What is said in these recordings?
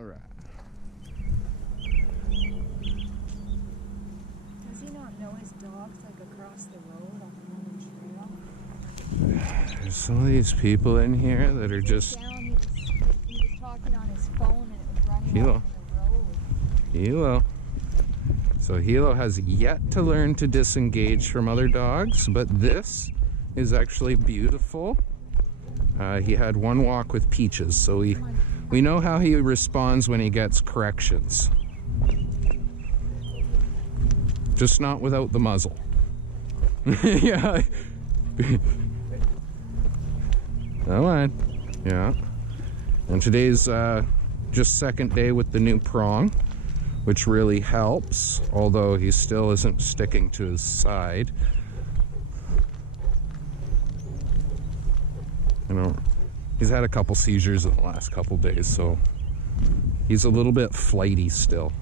All right. Does he not know his dog's like across the road on another trail? There's some of these people in here that are just... He was talking on his phone and it was running Helo. out on the road. Helo. So Helo has yet to learn to disengage from other dogs, but this is actually beautiful. He had one walk with Peaches, so we know how he responds when he gets corrections. Just not without the muzzle. Yeah. Come on. Yeah. And today's just second day with the new prong, which really helps, although he still isn't sticking to his side. You know, he's had a couple seizures in the last couple days, so he's a little bit flighty still.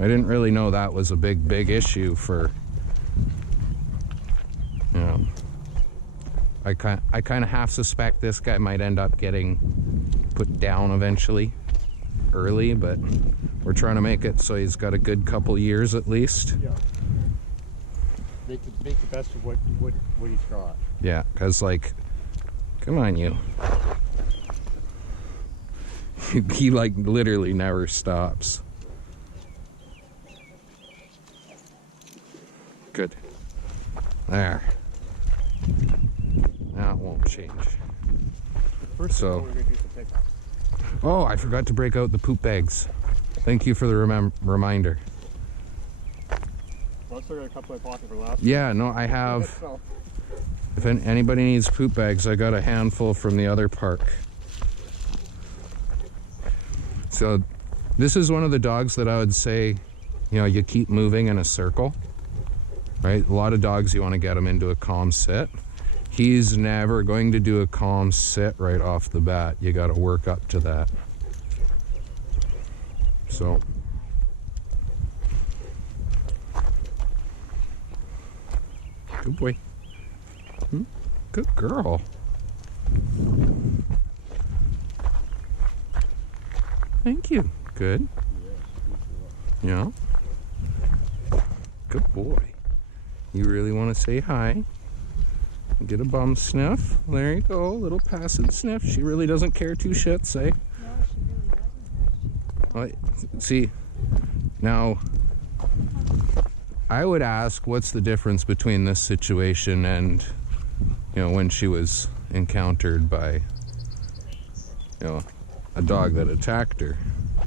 I didn't really know that was a big issue for, you know, I kind of half suspect this guy might end up getting put down eventually, early, but we're trying to make it so he's got a good couple years at least. Yeah. Make the best of what he's got. Yeah, because, like, come on, you. He, like, literally never stops. Good. There. That won't change. First So, we're going to do some pickups. oh, I forgot to break out the poop bags. Thank you for the reminder. Well, I still got a couple I pocket for last. Yeah, no, I have. If anybody needs poop bags, I got a handful from the other park. So this is one of the dogs that I would say, you know, you keep moving in a circle, right? A lot of dogs, you want to get them into a calm sit. He's never going to do a calm sit right off the bat. You got to work up to that. So good boy. Good girl. Thank you. Good. Yeah. Good boy. You really want to say hi? Get a bum sniff. There you go. A little passive sniff. She really doesn't care two shits, eh? No, she really doesn't. Well, see, now I would ask, what's the difference between this situation and, you know, when she was encountered by, you know, a dog that attacked her?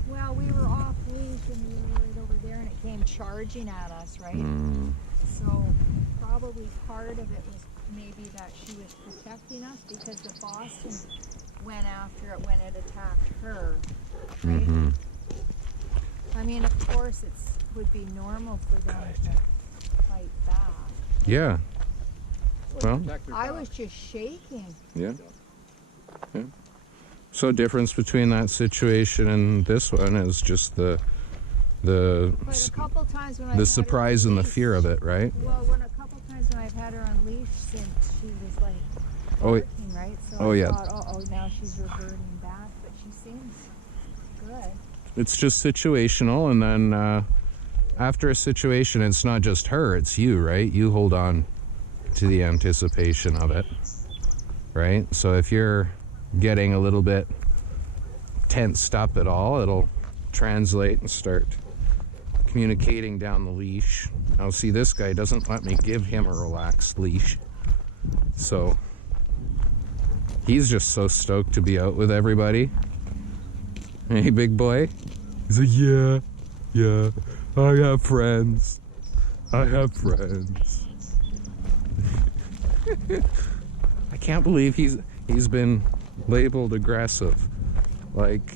Well, we were off leash and we were right over there and it came charging at us, right? So probably part of it was maybe that she was protecting us because the Boston went after it when it attacked her, right? I mean, of course, it would be normal for them to fight back. Yeah. Well, I was just shaking. yeah. Yeah. So difference between that situation and this one is just the But a couple times when the surprise and the fear of it, right? Well, when a couple times when I've had her on leash since she was like Oh, barking, right? So oh, I yeah. thought, now she's reverting back, but she seems good. It's just situational, and then after a situation, it's not just her, it's you, right? You hold on to the anticipation of it, right? So if you're getting a little bit tensed up at all, it'll translate and start communicating down the leash. Now see, this guy doesn't let me give him a relaxed leash, so he's just so stoked to be out with everybody. Hey, big boy. He's like, yeah, I have friends. I can't believe he's been labeled aggressive. Like,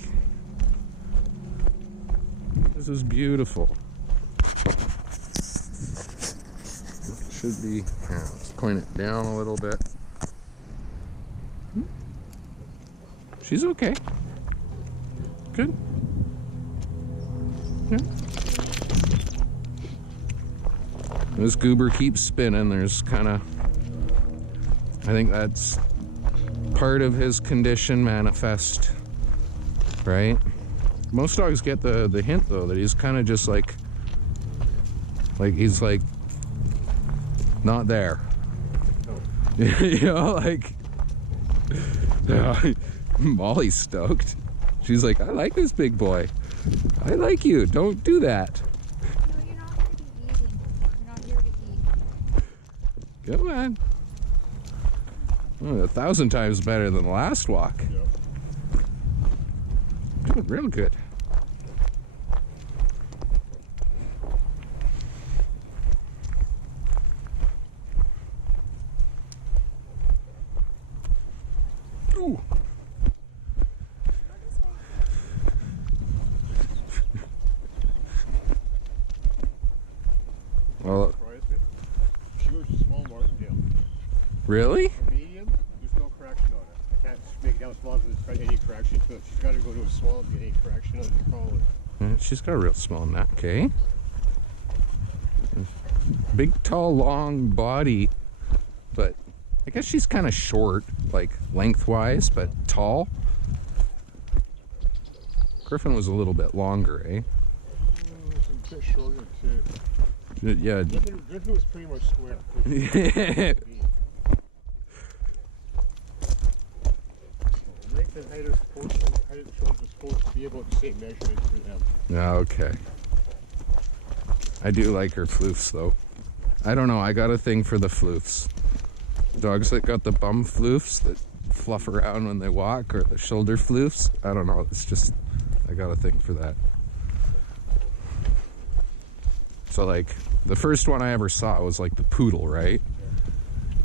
this is beautiful. Should be, yeah, let's point it down a little bit. She's okay. Good. Yeah. This goober keeps spinning. There's kind of, I think that's part of his condition manifest right? Most dogs get the hint though that he's kind of just like he's like not there. You know, like Molly's stoked. She's like, I like this big boy. I like you. Don't do that. No, you're not going to be eating. You're not here to eat. Come on. Oh, 1,000 times better than the last walk. Yeah. Doing real good. Ooh. Well, Surprised me. She was a small martingale. really? A medium, there's no correction on it. I can't make it down small because there's any correction to it. She's got to go to a small to get any correction on it to call it. Yeah, she's got a real small neck, okay? Big, tall, long body, but I guess she's kind of short, like lengthwise, but tall. Griffin was a little bit longer, eh? It's a bit shorter too. Yeah. Griffin was pretty much square. Length and height of shoulders is supposed to be about the same measurement for them. Okay. I do like her floofs though. I don't know, I got a thing for the floofs. Dogs that got the bum floofs that fluff around when they walk, or the shoulder floofs. I don't know, it's just, I got a thing for that. So like, the first one I ever saw was like the poodle, right?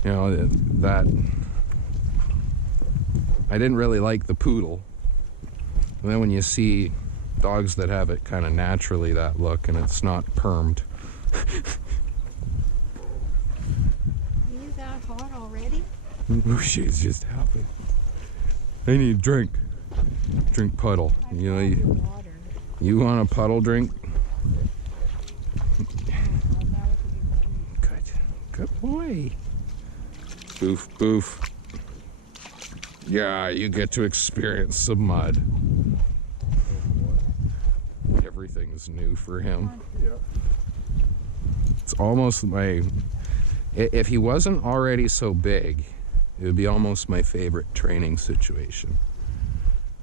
You know, that, I didn't really like the poodle. And then when you see dogs that have it kind of naturally, that look, and it's not permed. You that hot already? She's just happy. I need a drink. Drink puddle. I've You know, got your you, water. you want a puddle drink? Now with the Good. Good boy. Boof, boof. Yeah, you get to experience some mud. Everything's new for him. Yeah. It's almost my... If he wasn't already so big, it would be almost my favorite training situation.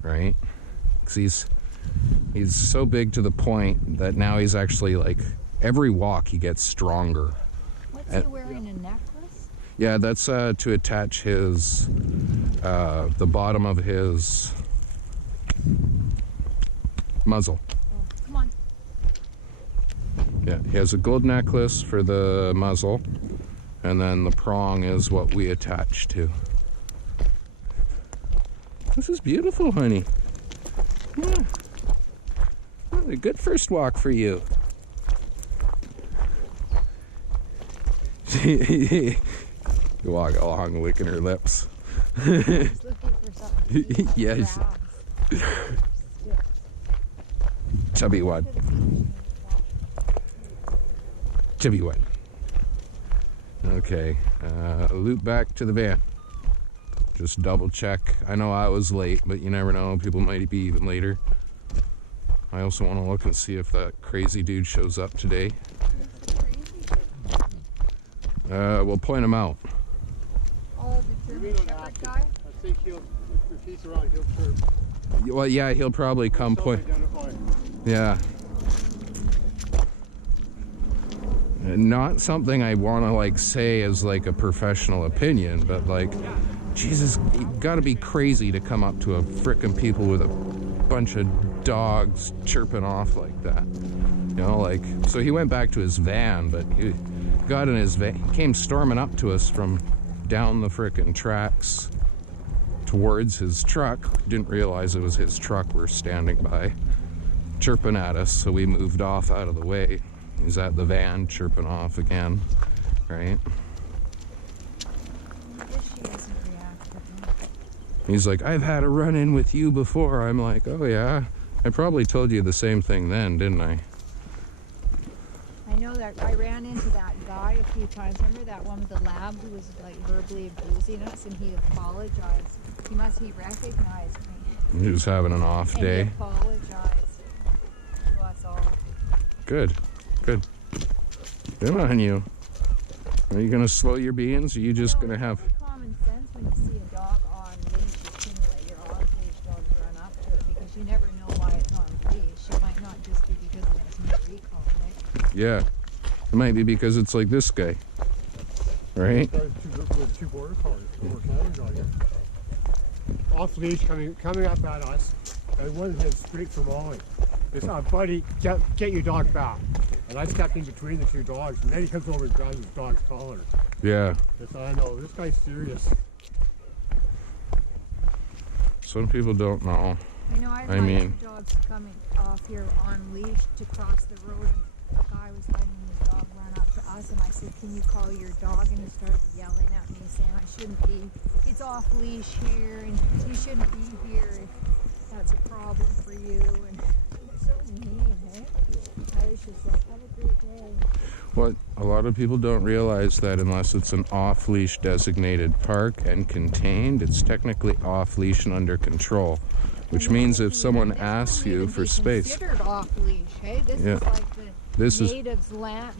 Right? Because he's so big to the point that now he's actually like... Every walk he gets stronger. What's he wearing, a necklace? Yeah, that's to attach his... the bottom of his... muzzle. Oh, come on. Yeah, he has a gold necklace for the muzzle, and then the prong is what we attach to. This is beautiful, honey. Yeah. Well, a good first walk for you. You walk along licking her lips. He's looking for something to eat. Yes. Crabs. Chubby one. Chubby one. Okay, loop back to the van. Just double check. I know I was late, but you never know. People might be even later. I also want to look and see if that crazy dude shows up today. We'll point him out. Oh, the German Shepherd guy? I think he'll, if he's around, he'll chirp. Well, yeah, he'll probably come point. Yeah. Not something I want to like say as like a professional opinion, but like, Jesus, you gotta be crazy to come up to a frickin' people with a bunch of dogs chirping off like that. You know, like, so he went back to his van, but he got in his van, came storming up to us from down the frickin' tracks towards his truck. Didn't realize it was his truck we're standing by, chirping at us, so we moved off out of the way. He's at the van chirping off again, right? I guess she isn't reactive. He's like, I've had a run-in with you before. I'm like, oh yeah? I probably told you the same thing then, didn't I? I know that I ran into that guy a few times. Remember that one with the lab who was like verbally abusing us, and he apologized. He recognized me. He was having an off And day. he apologized to us all. Good. Good. Good on you. Are you gonna slow your beans? Or are you just gonna have? It's common sense when you see a dog on leash, you shouldn't let your off-leash dog run up to it because you never know why it's on leash. It might not just be because of a recall, right? Yeah. It might be because it's like this guy. Right? With two border collies, or Canadian dog here. Off leash coming up at us, and one hit straight from Ollie. It's buddy, get your dog back. And I stepped in between the two dogs, and then he comes over and grabs his dog's collar. Yeah. Yes, I know, this guy's serious. Some people don't know. I know I mean, dogs coming off here on leash to cross the road, and the guy was letting his dog run up to us, and I said, can you call your dog? And he started yelling at me, saying I shouldn't be, it's off leash here, and you shouldn't be here if that's a problem for you. And it's so mean, eh? I was just like, have a great day. What a lot of people don't realize that unless it's an off-leash designated park and contained, it's technically off-leash and under control, which means if someone asks you for space. Considered off leash, hey? This is like the natives' land.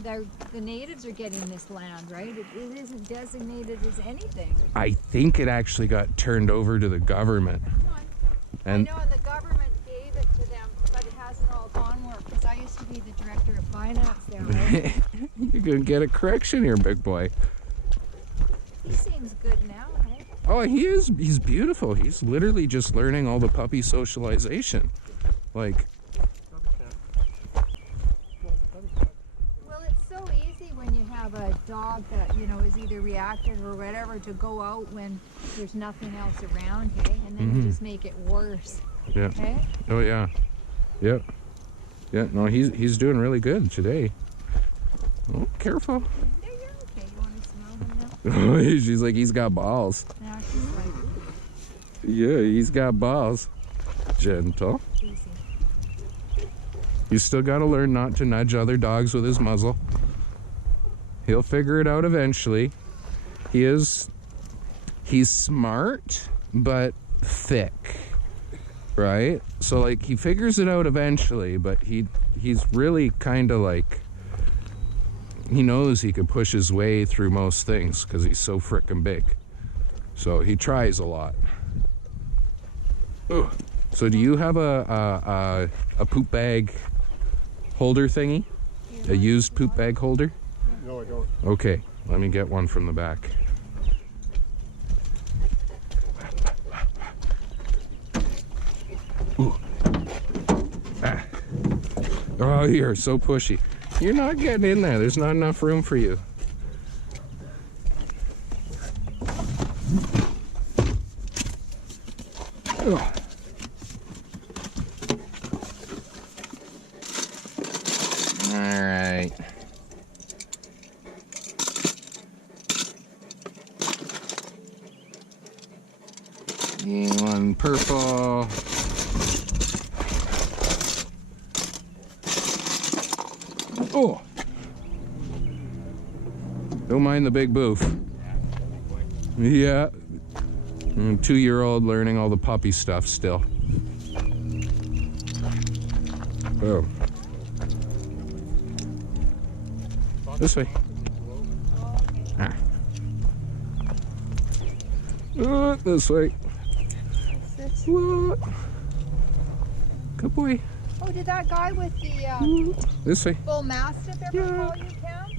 The natives are getting this land, right? It isn't designated as anything. I think it actually got turned over to the government. And I know, and the government gave it to them, but it hasn't all gone well, because I used to be the director of finance there, right? You're gonna get a correction here, big boy. He seems good now, hey? Oh, he is. He's beautiful. He's literally just learning all the puppy socialization. Like, well, it's so easy when you have a dog that, you know, is either reactive or whatever to go out when there's nothing else around, hey? And then you just make it worse. yeah. Okay? Oh, yeah. Yep. Yeah, no, he's doing really good today. Oh, careful. There you're okay. You want to smell him now? She's like, he's got balls. Now she's like, Yeah, he's got balls. Gentle. easy. You still got to learn not to nudge other dogs with his muzzle. He'll figure it out eventually. He's smart, but thick, right? So like he figures it out eventually, but he's really kind of like, he knows he can push his way through most things because he's so frickin' big. So he tries a lot. Ugh. So do you have a poop bag holder thingy? A used poop bag holder? No, I don't. Okay, let me get one from the back. Ooh. Ah. Oh, you're so pushy. You're not getting in there. There's not enough room for you. Oh. All right. One purple. Oh! Don't mind the big boof. Yeah. 2-year-old learning all the puppy stuff still. Oh. This way. Ah. This way. What? Good boy. Oh, did that guy with the This way. bull mastiff ever call you, Cam?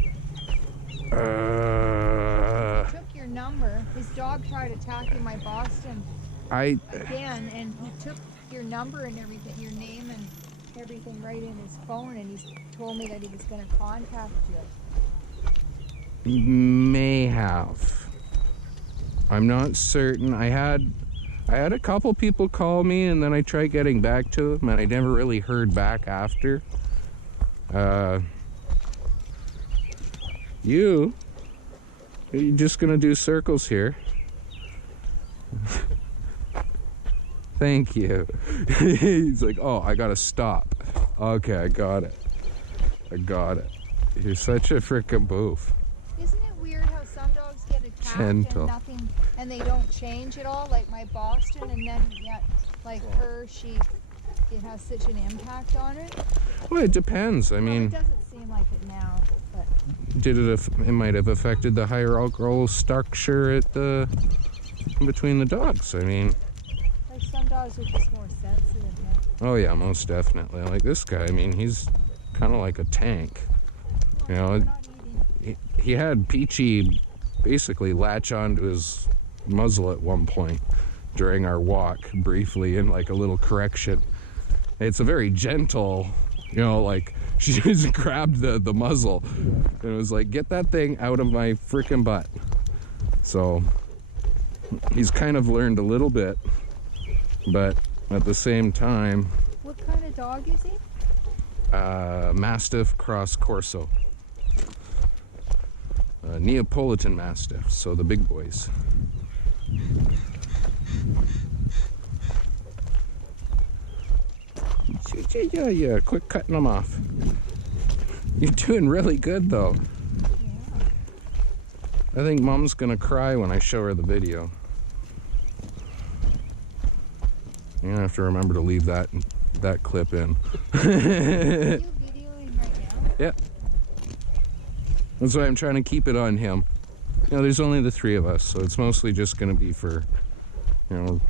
Took your number. His dog tried attacking my Boston again, and he took your number and everything, your name and everything right in his phone, and he told me that he was going to contact you. May have. I'm not certain. I had a couple people call me, and then I tried getting back to them, and I never really heard back after. You're just gonna do circles here. Thank you. He's like, oh, I gotta stop. Okay, I got it. You're such a frickin' boof. Isn't it weird how some dogs get attacked Gentle. and nothing And they don't change at all, like my Boston, and then yet, like her, it has such an impact on her. Well, it depends. I Well, mean, it doesn't seem like it now, but it might have affected the hierarchical structure between the dogs. I mean, like some dogs are just more sensitive. Yeah? oh yeah, most definitely. Like this guy, I mean, he's kind of like a tank. You know, We're not eating. he had Peachy basically latch onto his muzzle at one point during our walk briefly in like a little correction. It's a very gentle, you know, like she just grabbed the muzzle and it was like, get that thing out of my freaking butt. So he's kind of learned a little bit, but at the same time, What kind of dog is he? Mastiff Cane Corso. Neapolitan Mastiff, so the big boys. Yeah, quit cutting them off. You're doing really good though. Yeah. I think Mom's gonna cry when I show her the video. You're gonna have to remember to leave that clip in. Are you videoing right now? Yeah. That's why I'm trying to keep it on him. You know, there's only the three of us, so it's mostly just gonna be for, you know,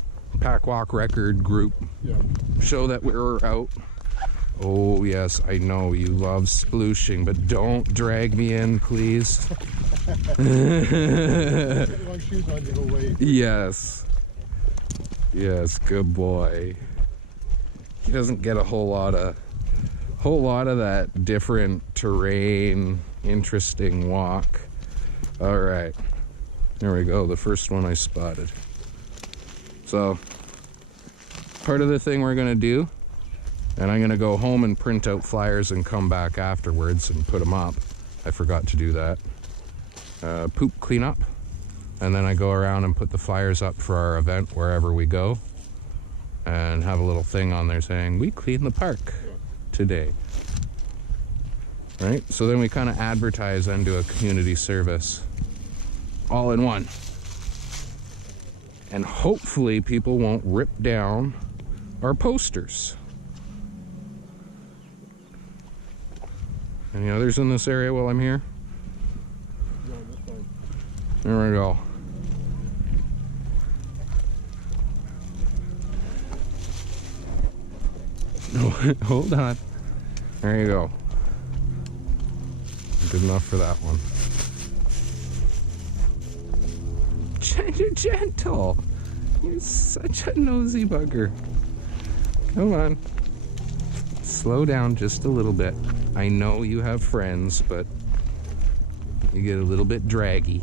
pack walk record group. Yeah. Show that we're out. Oh yes, I know you love splooshing, but don't drag me in, please. Get long shoes on to go away. Yes. Yes, good boy. He doesn't get a whole lot of that different terrain, interesting walk. All right, there we go. The first one I spotted. So part of the thing we're gonna do, and I'm gonna go home and print out flyers and come back afterwards and put them up. I forgot to do that. Poop cleanup, and then I go around and put the flyers up for our event wherever we go, and have a little thing on there saying we clean the park today. Right? So then we kind of advertise and do a community service all in one. And hopefully people won't rip down our posters. Any others in this area while I'm here? No, that's fine. There we go. Hold on. There you go. Good enough for that one. You're gentle. You're such a nosy bugger. Come on. Slow down just a little bit. I know you have friends, but you get a little bit draggy.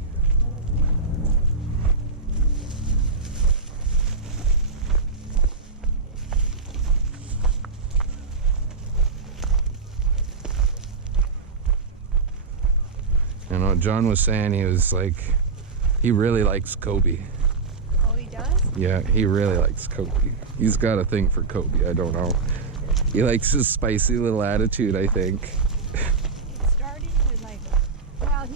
You know, John was saying he was like, he really likes Kobe. Oh, he does? Yeah, he really likes Kobe. He's got a thing for Kobe, I don't know. He likes his spicy little attitude, I think. It's starting to like, well,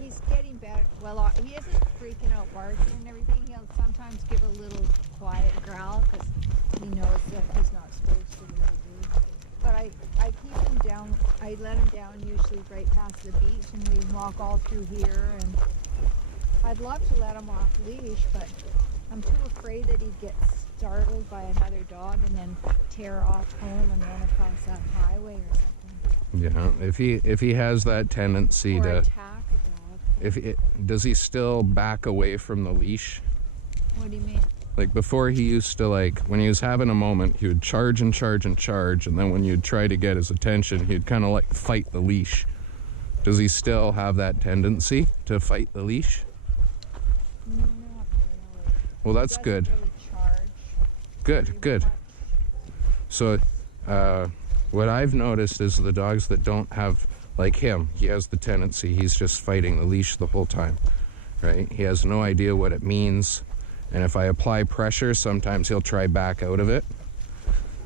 he's getting better. Well, he isn't freaking out barking and everything. He'll sometimes give a little quiet growl because he knows that he's not supposed to really do. But I keep him down, I let him down usually right past the beach, and we walk all through here, and I'd love to let him off leash, but I'm too afraid that he'd get startled by another dog and then tear off home and run across that highway or something. Yeah, if he has that tendency Or to, attack a dog. does he still back away from the leash? What do you mean? Like before, he used to, like, when he was having a moment, he would charge and charge and charge, and then when you'd try to get his attention, he'd kind of like fight the leash. Does he still have that tendency to fight the leash? Not really. Well, that's He doesn't good. really charge Good, very good. much. So, what I've noticed is the dogs that don't have, like him, he has the tendency, he's just fighting the leash the whole time, right? He has no idea what it means. And if I apply pressure, sometimes he'll try back out of it.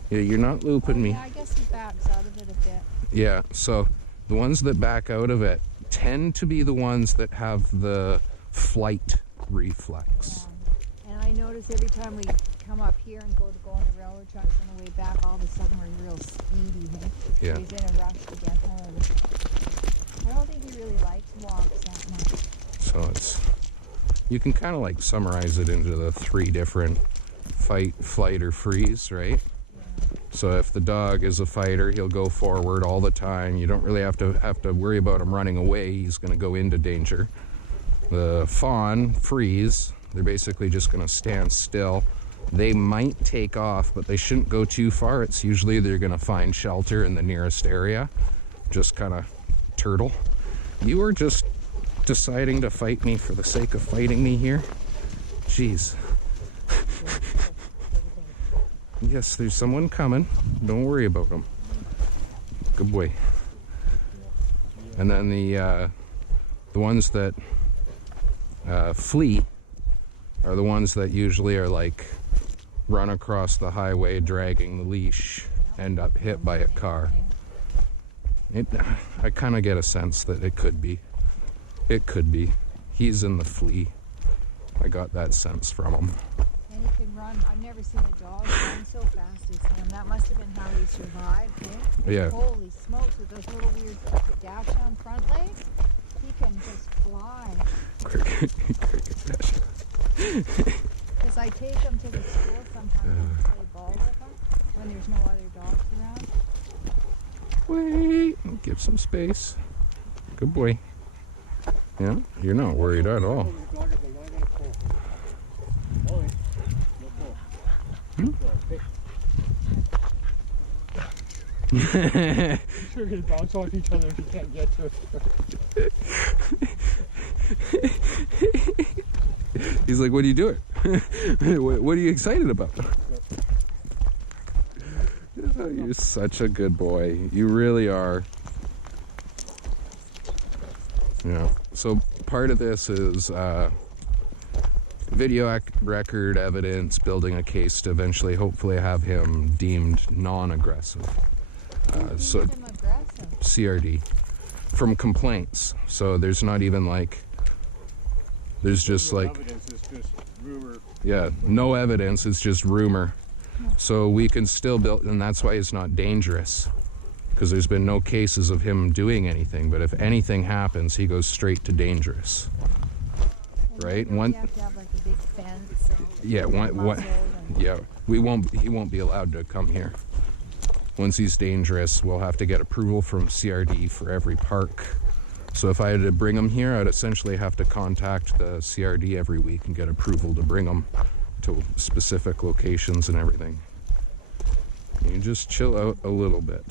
Yeah, you're not looping me. Yeah, I guess he backs out of it a bit. Yeah, so the ones that back out of it tend to be the ones that have the flight reflex. Yeah. And I notice every time we come up here and go on the railroad tracks on the way back, all of a sudden we're real speedy. Hey? Yeah. He's in a rush to get home. I don't think he really likes walks that much. So it's, you can kind of like summarize it into the 3 different fight, flight, or freeze, right? So if the dog is a fighter, he'll go forward all the time. You don't really have to worry about him running away. He's going to go into danger. The fawn, freeze, they're basically just going to stand still. They might take off, but they shouldn't go too far. It's usually they're going to find shelter in the nearest area. Just kind of turtle. You are just deciding to fight me for the sake of fighting me here? Jeez. Yes, there's someone coming. Don't worry about them. Good boy. And then the ones that flee are the ones that usually are like run across the highway dragging the leash, end up hit by a car. I kind of get a sense that it could be. It could be. He's in the flee. I got that sense from him. And he can run. I've never seen a dog run so fast as him. That must have been how he survived, eh? Yeah. Holy smokes, with those little weird dash down front legs, he can just fly. Because I take him to the school sometimes and play ball with him when there's no other dogs around. Wait, give some space. Good boy. Yeah, you're not worried at all. Sure, they bounce off each other if you can't get to it. He's like, what are you doing? What are you excited about? Oh, you're such a good boy. You really are. Yeah. So part of this is video record evidence, building a case to eventually hopefully have him deemed non-aggressive. So Him aggressive. CRD from complaints. So there's not even like, there's just like, Evidence is just rumor. yeah, no evidence, it's just rumor. So we can still build, and that's why it's not dangerous, because there's been no cases of him doing anything. But if anything happens, he goes straight to dangerous, right? And One, you have to have like a big fence. And yeah, one, yeah, he won't be allowed to come here. Once he's dangerous, we'll have to get approval from CRD for every park. So if I had to bring him here, I'd essentially have to contact the CRD every week and get approval to bring him to specific locations and everything. You just chill out a little bit.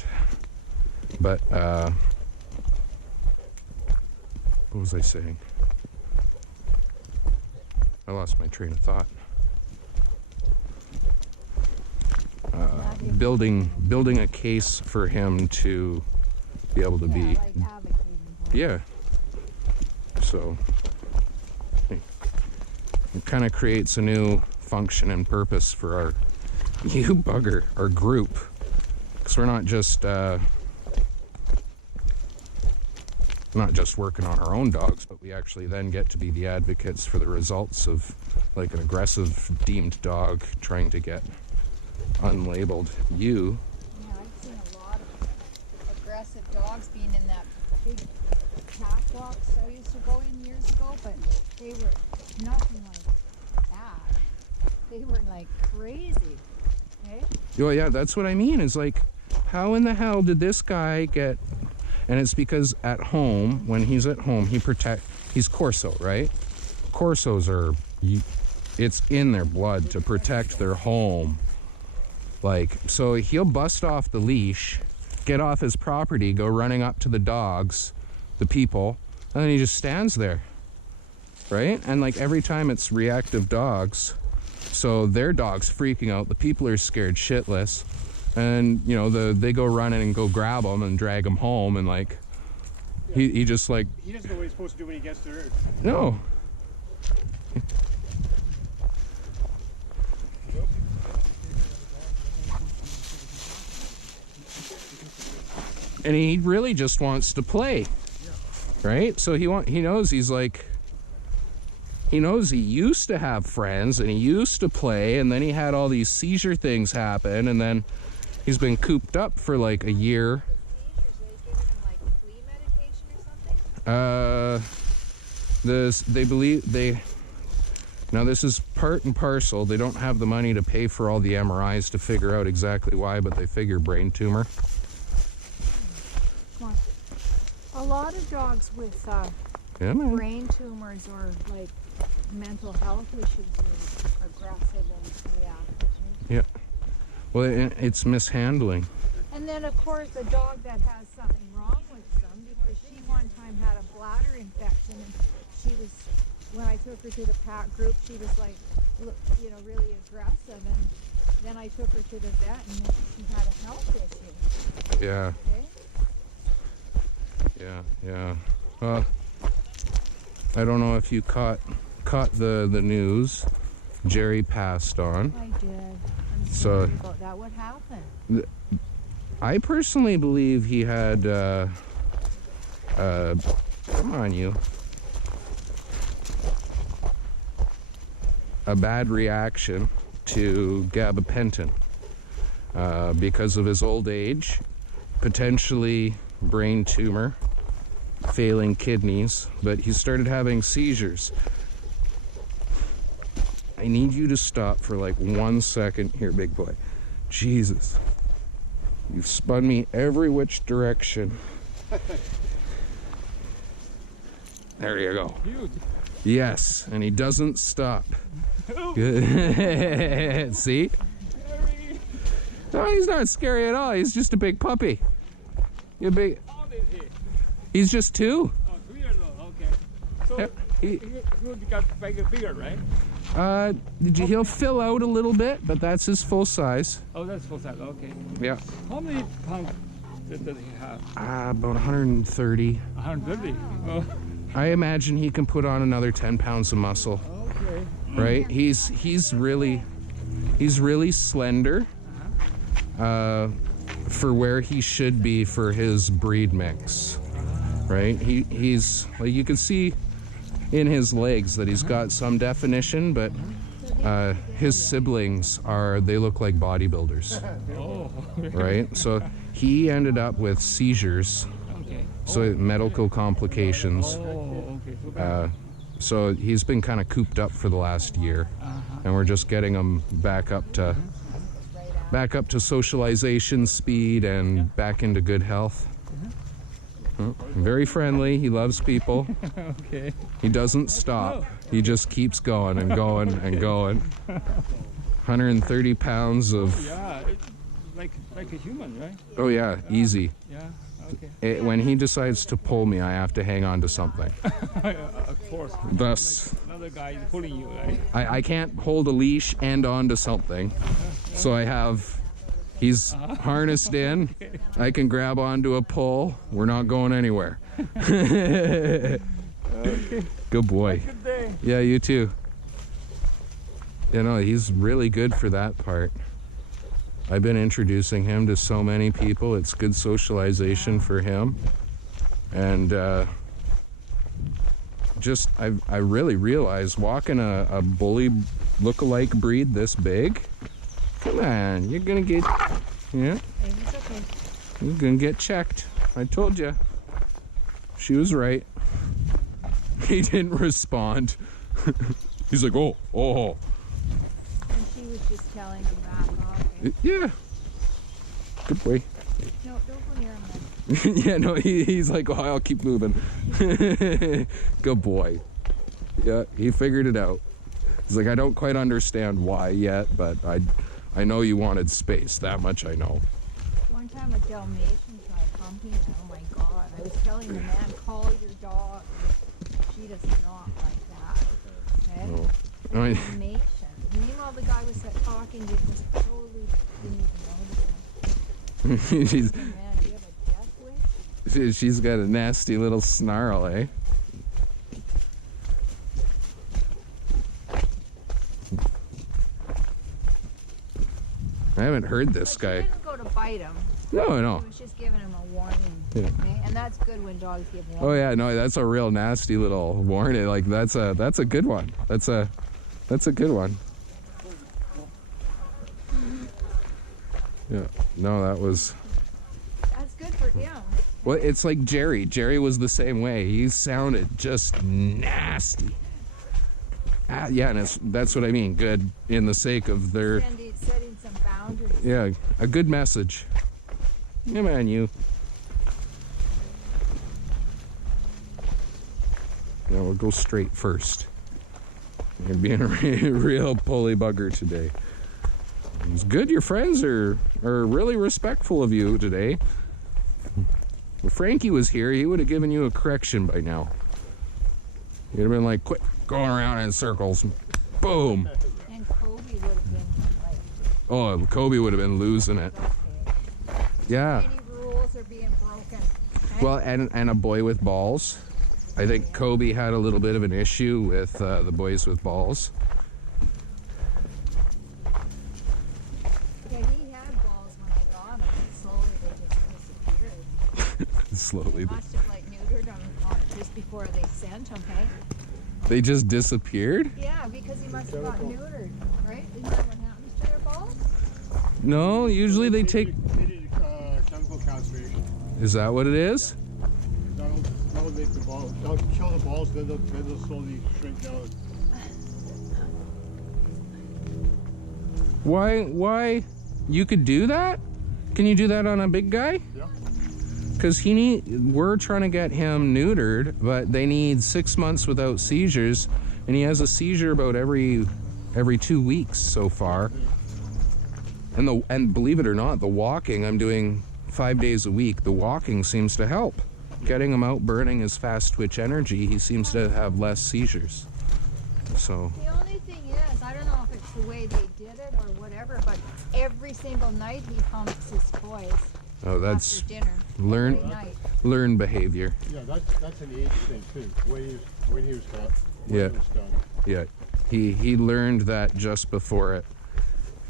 But, what was I saying? I lost my train of thought. Building a case for him to be able to be, like advocating for it. yeah. So it kind of creates a new function and purpose for our our group, because we're not just working on our own dogs, but we actually then get to be the advocates for the results of like an aggressive deemed dog trying to get unlabeled. Yeah, I've seen a lot of aggressive dogs being in that big pack walks I used to go in years ago, but they were nothing like that. They were like crazy. Okay? Well, yeah, that's what I mean. Is like, how in the hell did this guy get? And it's because at home, when he's at home, he's Corso, right? Corsos are, it's in their blood to protect their home. Like, so he'll bust off the leash, get off his property, go running up to the dogs, the people, and then he just stands there, right? And like every time it's reactive dogs, so their dog's freaking out, the people are scared shitless, and you know, they go running and go grab him and drag him home, and like, he just like... He doesn't know what he's supposed to do when he gets there. No. And he really just wants to play, right? So he knows he's like, he knows he used to have friends and he used to play, and then he had all these seizure things happen, and then he's been cooped up for like a year. They believe now this is part and parcel. They don't have the money to pay for all the MRIs to figure out exactly why, but they figure brain tumor. Come on. A lot of dogs with brain tumors or like mental health issues are aggressive and reactive. Yeah. Well, it's mishandling. And then of course a dog that has something wrong with them, because she one time had a bladder infection, and she was, when I took her to the pack group, she was like, you know, really aggressive, and then I took her to the vet and she had a health issue. Yeah. Okay? Yeah. Well, I don't know if you caught the news. Jerry passed on. I did. I'm sorry about that. What happened? I personally believe he had come on, you. A bad reaction to gabapentin because of his old age, potentially brain tumor, failing kidneys, but he started having seizures. I need you to stop for like 1 second here, big boy. Jesus. You've spun me every which direction. There you go. Huge. Yes, and he doesn't stop. Good. See? Scary. No, he's not scary at all. He's just a big puppy. You're big. How old is he? He's just 2. Oh, 2 years old. Okay. So Yep, he- he got bigger, right? He'll fill out a little bit, but that's his full size. Oh, that's full size. Okay. Yeah. How many pounds does he have? About 130. 130. Oh, I imagine he can put on another 10 pounds of muscle. okay. Right? He's really slender for where he should be for his breed mix. Right? He's like, you can see in his legs that he's got some definition, but his siblings they look like bodybuilders. Oh. Right? So he ended up with seizures, Okay. so medical complications. Oh, okay. So bad. So he's been kind of cooped up for the last year, and we're just getting him back up to socialization speed and back into good health. Very friendly. He loves people. Okay. He doesn't stop. He just keeps going and going and going. 130 pounds of. Yeah, it's like a human, right? Oh yeah, easy. Yeah. Okay. When he decides to pull me, I have to hang on to something. Of course. Thus, Another guy is pulling you, right? I can't hold a leash and onto something, so he's harnessed in. I can grab onto a pole. We're not going anywhere. Okay. Good boy. Good day. Yeah, you too. You know, he's really good for that part. I've been introducing him to so many people. It's good socialization for him. And I really realized walking a bully look-alike breed this big, come on, you're gonna get, yeah, It's okay. you're gonna get checked. I told you. She was right. He didn't respond. He's like, oh. And she was just telling him back off. Yeah. Good boy. No, don't go near him then. Yeah, no, he's like, oh, I'll keep moving. Good boy. Yeah, he figured it out. He's like, I don't quite understand why yet, but I know you wanted space. That much I know. One time a Dalmatian tried pumping, and oh my god, I was telling the man, call your dog. She does not like that. Okay? Oh. Dalmatian. Meanwhile, the guy was talking to just totally didn't even notice him. she's Man, do you have a death wish? she's got a nasty little snarl, eh? I haven't heard this But guy. she didn't go to bite him. No, no. He was just giving him a warning. Yeah. Okay? And that's good when dogs give warnings. Oh yeah, no, that's a real nasty little warning. Like that's a good one. That's a good one. Yeah. No, that was. That's good for him. Well, it's like Jerry. Jerry was the same way. He sounded just nasty. Yeah, and that's what I mean. Good in the sake of their. Setting some boundaries. Yeah, a good message. Yeah, man, you. Yeah, we'll go straight first. You're being a real pulley bugger today. It's good your friends are really respectful of you today. If Frankie was here, he would have given you a correction by now. He'd have been like, quit going around in circles. Boom. And Kobe would have been like, Oh, Kobe would have been losing it. Yeah. many rules are being broken. Okay? Well, and a boy with balls. I think Kobe had a little bit of an issue with the boys with balls. Yeah, he had balls when I got him. Slowly they just disappeared. Slowly. Must have like neutered him just before they sent him, hey? They just disappeared? Yeah, because he must have got neutered, right? Isn't that what happens to their balls? No, usually they take... They need chemical castration. Is that what it is? That'll make the balls. That'll kill the balls, then they'll slowly shrink down. Why? You could do that? Can you do that on a big guy? Yeah. Because we're trying to get him neutered, but they need 6 months without seizures, and he has a seizure about every 2 weeks so far. And believe it or not, the walking I'm doing 5 days a week. The walking seems to help. Getting him out, burning his fast twitch energy, he seems to have less seizures. So. The only thing is, I don't know if it's the way they did it or whatever, but every single night he humps his toys. Oh, that's after dinner. learn- Every night. Learned behavior. Yeah, that's an age thing too. When he was done. Yeah. He was done. Yeah, he learned that just before it.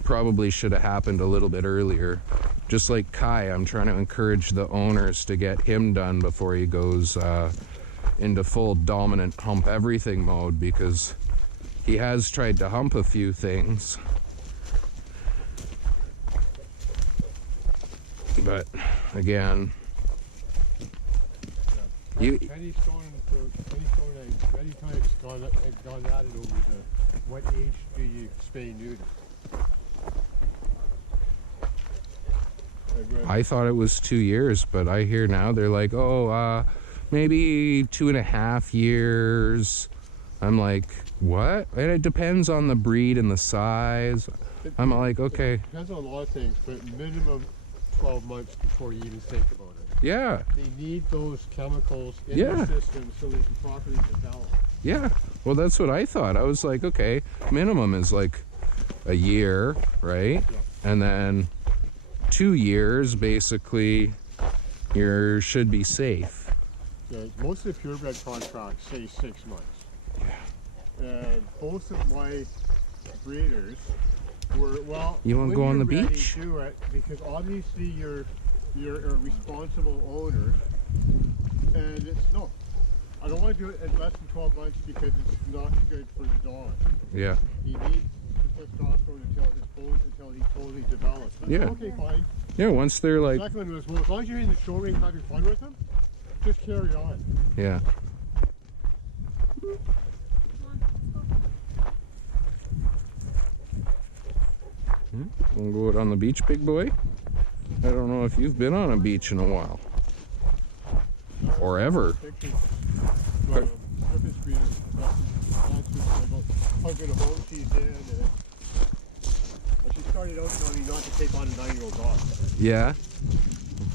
Probably should have happened a little bit earlier. Just like Kai, I'm trying to encourage the owners to get him done before he goes into full dominant hump everything mode, because he has tried to hump a few things. But again, you Penny Stone many times gone at it over the what age do you spay neuter? I thought it was 2 years, but I hear now they're like, oh, maybe 2.5 years. I'm like, what? And it depends on the breed and the size. I'm like, okay. It depends on a lot of things, but minimum 12 months before you even think about it. Yeah, They need those chemicals in Yeah. the system so they can properly develop. yeah. Well, that's what I thought. I was like, okay, minimum is like a year, right? Yeah. And then 2 years, basically, you should be safe. Yeah, most of the purebred contracts say 6 months. And both of my breeders were, well, You wanna when go on you're the ready, beach? do it, because obviously you're a responsible owner, and it's no. I don't want to do it in less than 12 months because it's not good for the dog. Yeah. He needs the testosterone until he totally develops. That's Yeah. okay, fine. Yeah, once they're like, Second one was, well, as long as you're in the show ring having fun with them, just carry on. yeah. Wanna go out on the beach, big boy? I don't know if you've been on a beach in a while. Or ever. Pictures. Griffith's breeder. How good a home she's in. And she started out telling me not to take on a 9-year-old dog. Yeah?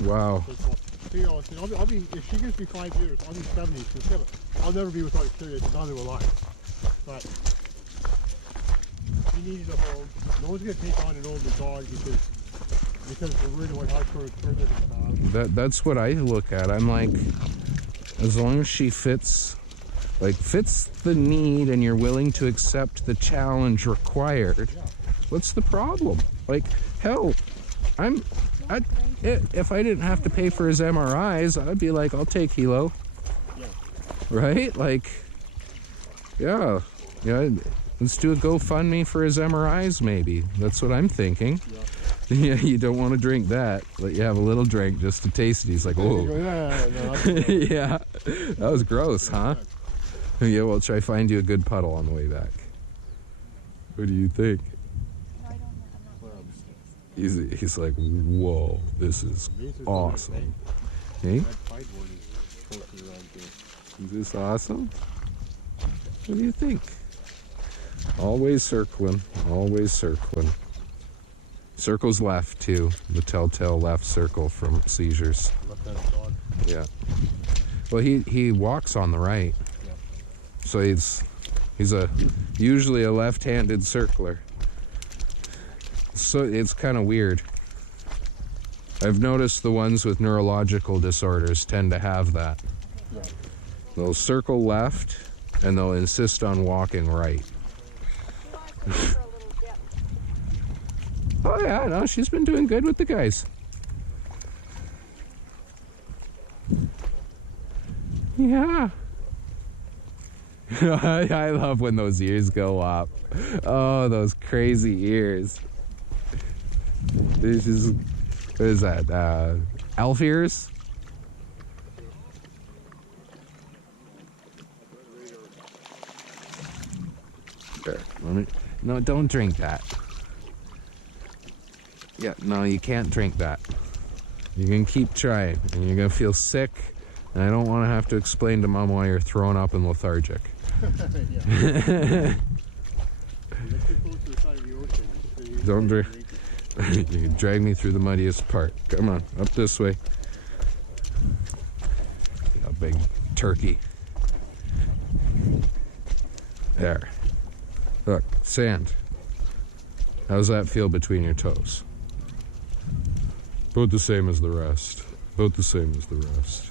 Wow. So, you know, I said, I'll be, if she gives me 5 years, I'll be 70. So I'll never be without a kid, neither will I. But she needed a home. No one's going to take on an older dog because we're worried about how further they have. That's what I look at. I'm like, as long as she fits the need and you're willing to accept the challenge required, Yeah. what's the problem? Like, hell, if I didn't have to pay for his MRIs, I'd be like, I'll take Helo. Yeah. Right? Like, yeah. Let's do a GoFundMe for his MRIs, maybe. That's what I'm thinking. Yeah, you don't want to drink that, but you have a little drink just to taste it. He's like, whoa. Yeah, that was gross, huh? Yeah, we'll try find you a good puddle on the way back. What do you think? No, I don't know. I'm not He's like, whoa, this is awesome. Hey? Is this awesome? What do you think? Always circling, always circling. Circles left too, the telltale left circle from seizures. Yeah. Well, he walks on the right, so he's usually a left-handed circler. So it's kind of weird. I've noticed the ones with neurological disorders tend to have that. They'll circle left, and they'll insist on walking right. Oh yeah, no, she's been doing good with the guys. Yeah. I love when those ears go up. Oh, those crazy ears. This is, what is that? Elf ears? There, no, don't drink that. Yeah, no, you can't drink that. You can keep trying, and you're gonna feel sick, and I don't want to have to explain to Mom why you're thrown up and lethargic. Don't drink. You can drag me through the muddiest part. Come on, up this way. A big turkey. There. Look, sand. How's that feel between your toes? About the same as the rest. About the same as the rest.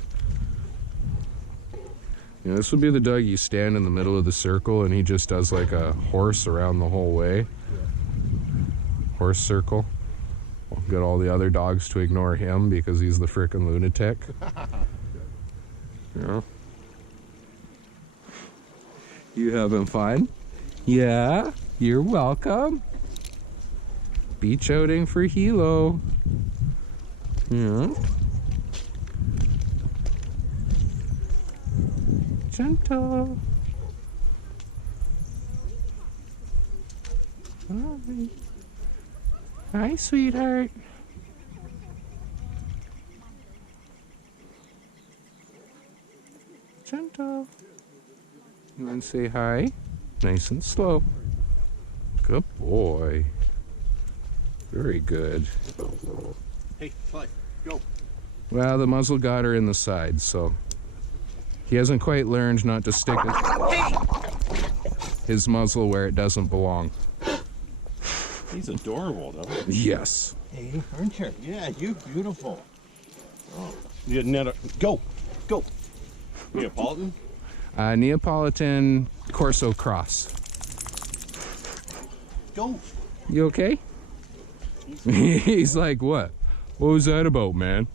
You know, this would be the dog you stand in the middle of the circle and he just does like a horse around the whole way. Horse circle. We'll get all the other dogs to ignore him because he's the frickin' lunatic. You know? You having fun? Yeah, you're welcome. Beach outing for Helo. Yeah. Gentle. Hi. Hi, sweetheart. Gentle. You want to say hi? Nice and slow. Good boy. Very good. Hey, fly, go. Well, the muzzle got her in the side, so he hasn't quite learned not to stick his muzzle where it doesn't belong. He's adorable, though. Yes. Hey, aren't you? Yeah, you beautiful. Oh, you never go. Neapolitan? Neapolitan Corso Cross. Go. You okay? He's like, what? What was that about, man?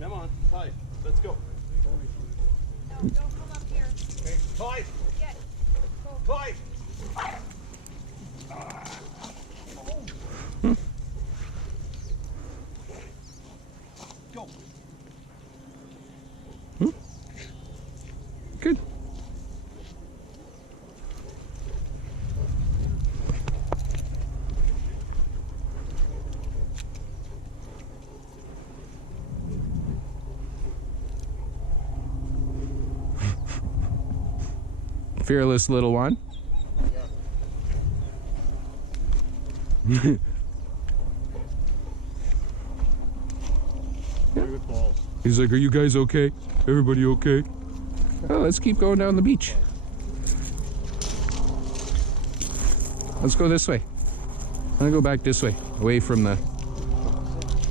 Come on, Ty. Let's go. No, don't come up here. Okay, Ty. Get. Go. Ty. Go. Good. Fearless little one. Yeah. He's like, are you guys okay? Everybody okay? Oh, let's keep going down the beach. Let's go this way. I'm gonna go back this way, away from the...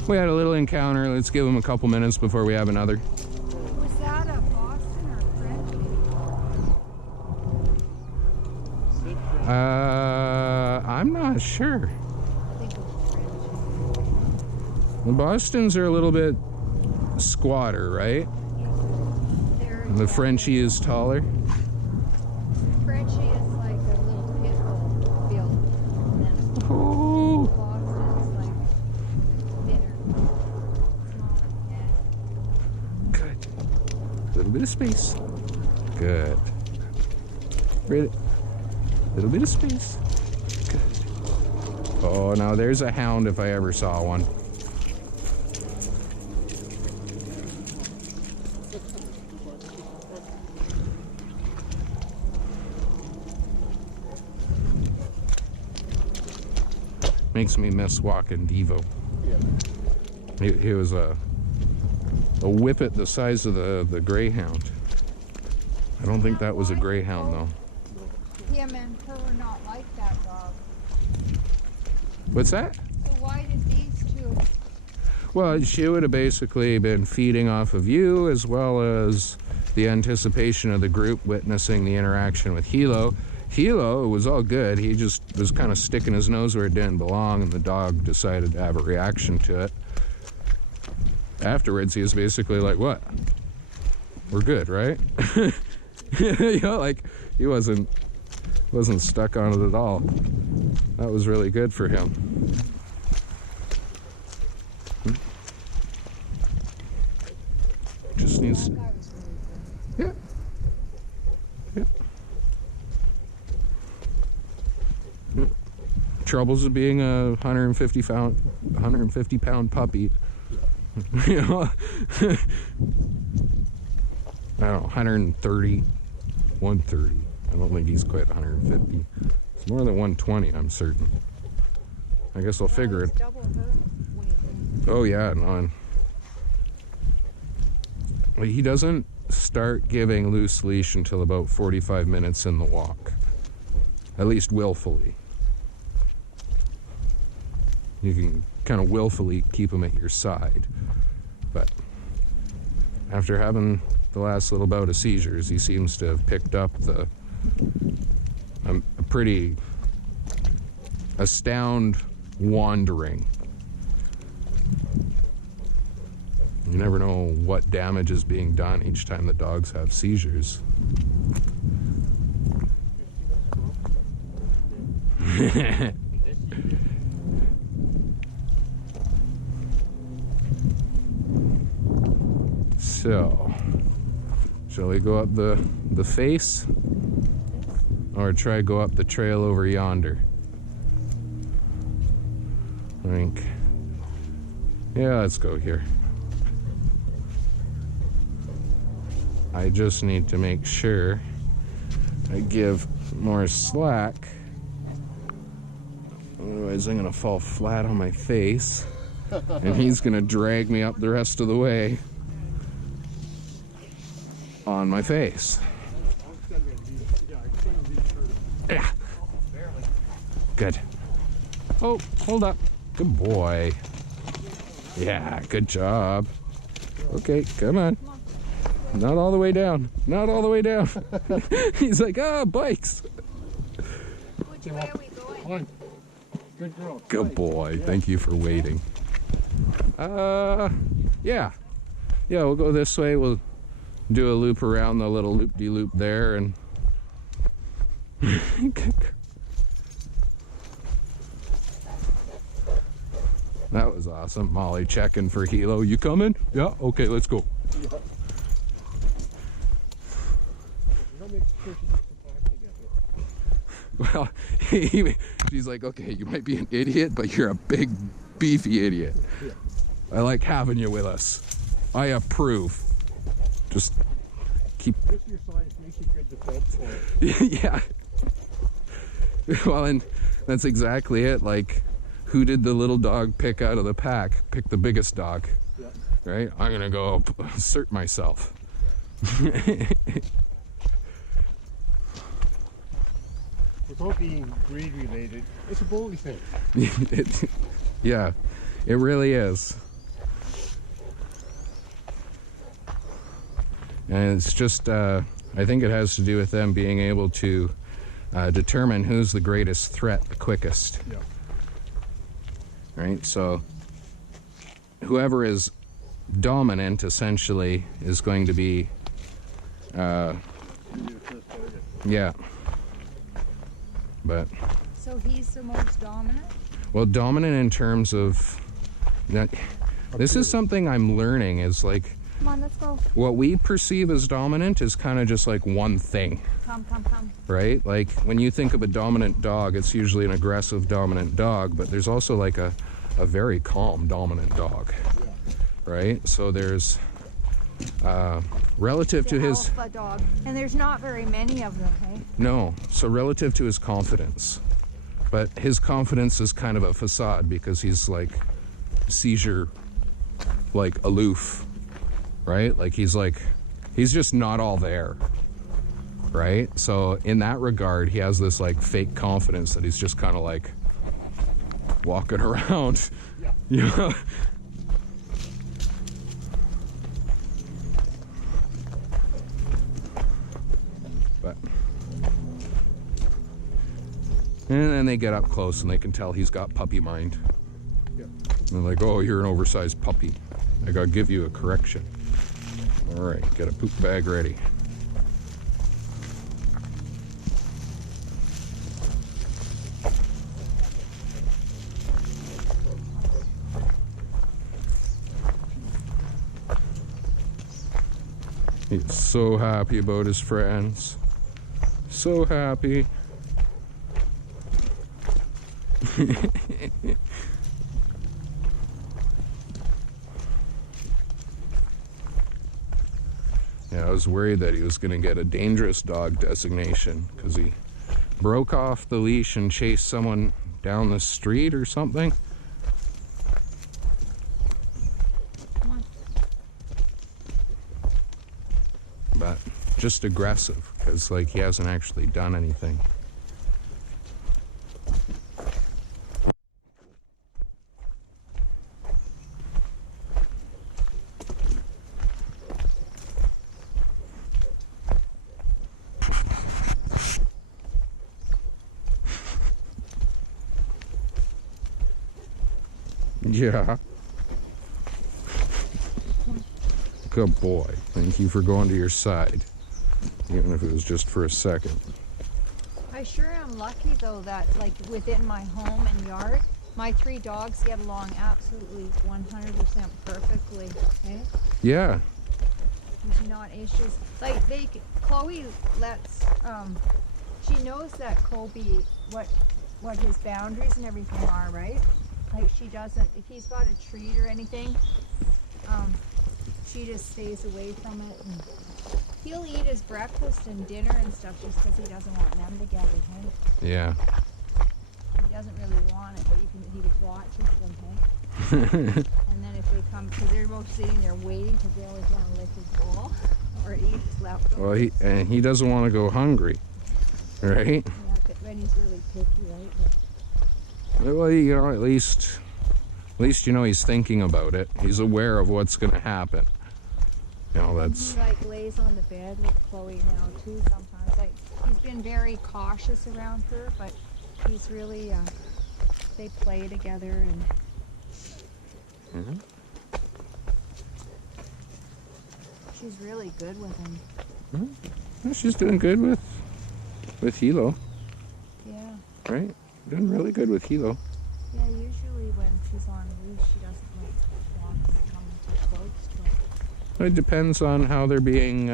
We had a little encounter. Let's give him a couple minutes before we have another. Was that a Boston or French? I'm not sure. They The Bostons are a little bit squatter, right? The Frenchie is taller. Frenchie is like a little pit bull build. And then Oh, Boston's like thinner, smaller cat. good. A little bit of space. Good. Right. Little bit of space. Good. Oh, now there's a hound if I ever saw one. Makes me miss walking Devo. Yeah. He was a whippet the size of the greyhound. I don't think that was a greyhound though. Him and her were not like that dog. What's that? So why did these two? Well, she would have basically been feeding off of you as well as the anticipation of the group witnessing the interaction with Helo. Helo, it was all good. He just was kind of sticking his nose where it didn't belong, and the dog decided to have a reaction to it. Afterwards, he was basically like, what? We're good, right? You know, like, he wasn't stuck on it at all. That was really good for him. Just needs... Yeah. Yeah. Troubles of being a 150 pound puppy. You know, I don't know, 130, 130. I don't think he's quite 150. It's more than 120, I'm certain. I guess I'll figure it. Double her weight. Oh yeah, no. He doesn't start giving loose leash until about 45 minutes in the walk. At least willfully. You can kind of willfully keep him at your side. But after having the last little bout of seizures, he seems to have picked up a pretty astound wandering. You never know what damage is being done each time the dogs have seizures. So, shall we go up the face? Or try go up the trail over yonder? I think. Yeah, let's go here. I just need to make sure I give more slack. Otherwise I'm gonna fall flat on my face. And he's gonna drag me up the rest of the way on my face. Yeah. Good. Oh, hold up. Good boy. Yeah, good job. Okay, come on. Not all the way down. Not all the way down. He's like, bikes. Which way are we going? On. Good girl. Good boy. Thank you for waiting. Yeah. Yeah, we'll go this way. We'll do a loop around the little loop-de-loop there and that was awesome. Molly checking for Helo. You coming? Yeah, okay, let's go. Well, she's like, okay, you might be an idiot, but you're a big, beefy idiot. I like having you with us. I approve. Just keep... Your size makes you good defense for it. Yeah. Well, and that's exactly it. Like, who did the little dog pick out of the pack? Pick the biggest dog. Yeah. Right? I'm going to go assert myself. Without being breed related, it's a bully thing. Yeah, it really is. And it's just, I think it has to do with them being able to determine who's the greatest threat the quickest. Yeah. Right? So, whoever is dominant essentially is going to be, yeah. But So he's the most dominant? well, dominant in terms of that. This is something I'm learning. Is like Come on, let's go. what we perceive as dominant is kind of just like one thing, Come. right? Like when you think of a dominant dog, it's usually an aggressive dominant dog, but there's also like a very calm dominant dog, right? So there's relative to his alpha dog. And there's not very many of them, hey? no, so relative to his confidence, but his confidence is kind of a facade because he's like seizure, like aloof, right? Like he's just not all there, right? So in that regard, he has this like fake confidence that he's just kind of like walking around, you know. But and then they get up close and they can tell he's got puppy mind. And they're like, oh, you're an oversized puppy. I gotta give you a correction. All right, get a poop bag ready. He's so happy about his friends. So happy. Yeah, I was worried that he was going to get a dangerous dog designation because he broke off the leash and chased someone down the street or something. Come on. But just aggressive because like he hasn't actually done anything. Yeah. Good boy. Thank you for going to your side. Even if it was just for a second. I sure am lucky though that like within my home and yard, my 3 dogs get along absolutely 100% perfectly. Okay? Yeah. There's not issues. Like Chloe lets she knows that Kobe what his boundaries and everything are, right? Like she doesn't, if he's got a treat or anything, she just stays away from it. And he'll eat his breakfast and dinner and stuff just because he doesn't want them together, hey? Yeah. He doesn't really want it, but he watches them, hey? And then if they come, because they're both sitting there waiting because they always want to lick his bowl or eat his leftovers. Well, he doesn't want to go hungry, right? Yeah, but when he's really picky, right? Well, you know, at least you know he's thinking about it. He's aware of what's going to happen. You know, that's. He like lays on the bed with Chloe now too. Sometimes, like he's been very cautious around her, but he's really. They play together and. She's really good with him. Well, she's doing good with Helo, Yeah. right? Doing really good with Helo. Yeah. Usually when she's on leash, she doesn't like dogs coming too close to her. It depends on how they're being,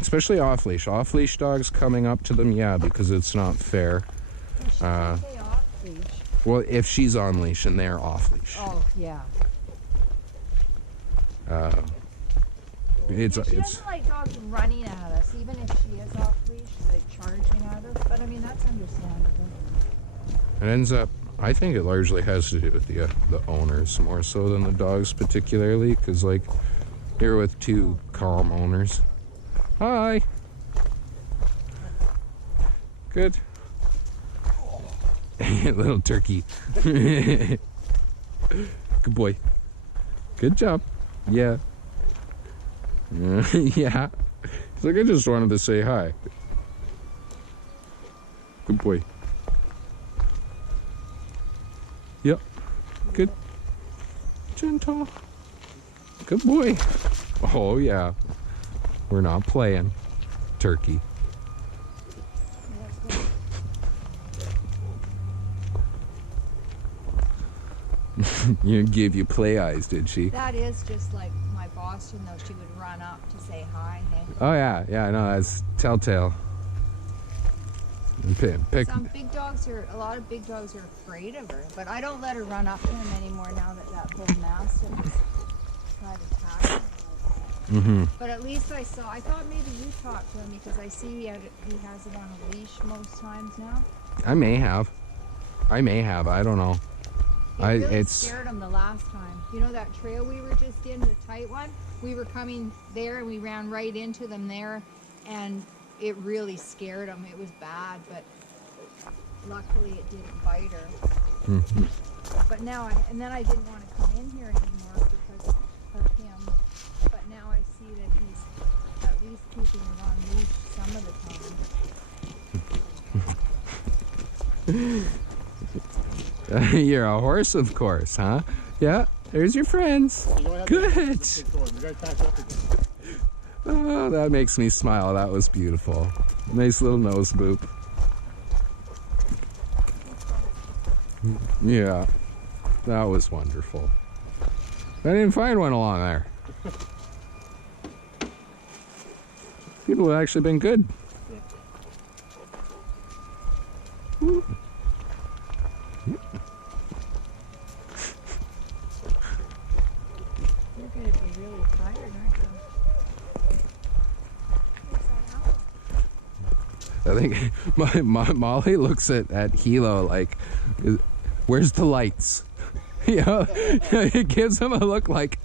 especially off leash. Off leash dogs coming up to them, yeah, because it's not fair. Well, she's okay off leash. Well, if she's on leash and they're off leash. Oh yeah. She doesn't like dogs running at us, even if she is off leash, like charging at us. But I mean, that's understandable. It ends up, I think it largely has to do with the owners more so than the dogs particularly, because like you're with 2 calm owners. Hi. Good. Little turkey. Good boy. Good job. Yeah. Yeah. He's like, I just wanted to say hi. Good boy. Yep. Good. gentle. Good boy. Oh, yeah. We're not playing. Turkey. You gave you play eyes, did she? That is just like my Boston, though. She would run up to say hi. Hey. Oh, yeah. Yeah, I know. That's telltale. Pick. Some big dogs a lot of big dogs are afraid of her, but I don't let her run up to him anymore now that whole Mastiff has tried to attack him. But at least I thought maybe you talked to him because I see he has it on a leash most times now. I may have. I don't know. It really scared him the last time. You know that trail we were just in, the tight one? We were coming there and we ran right into them there, and it really scared him. It was bad, but luckily it didn't bite her. But now then I didn't want to come in here anymore because of him. But now I see that he's at least keeping it on leash some of the time. You're a horse, of course, huh? Yeah, there's your friends. Good. Oh, that makes me smile. That was beautiful. Nice little nose boop. Yeah, that was wonderful. I didn't find one along there. People have actually been good. Woo. You're going to be really tired, aren't you? I think Molly looks at Helo like, where's the lights? You know, it gives him a look like,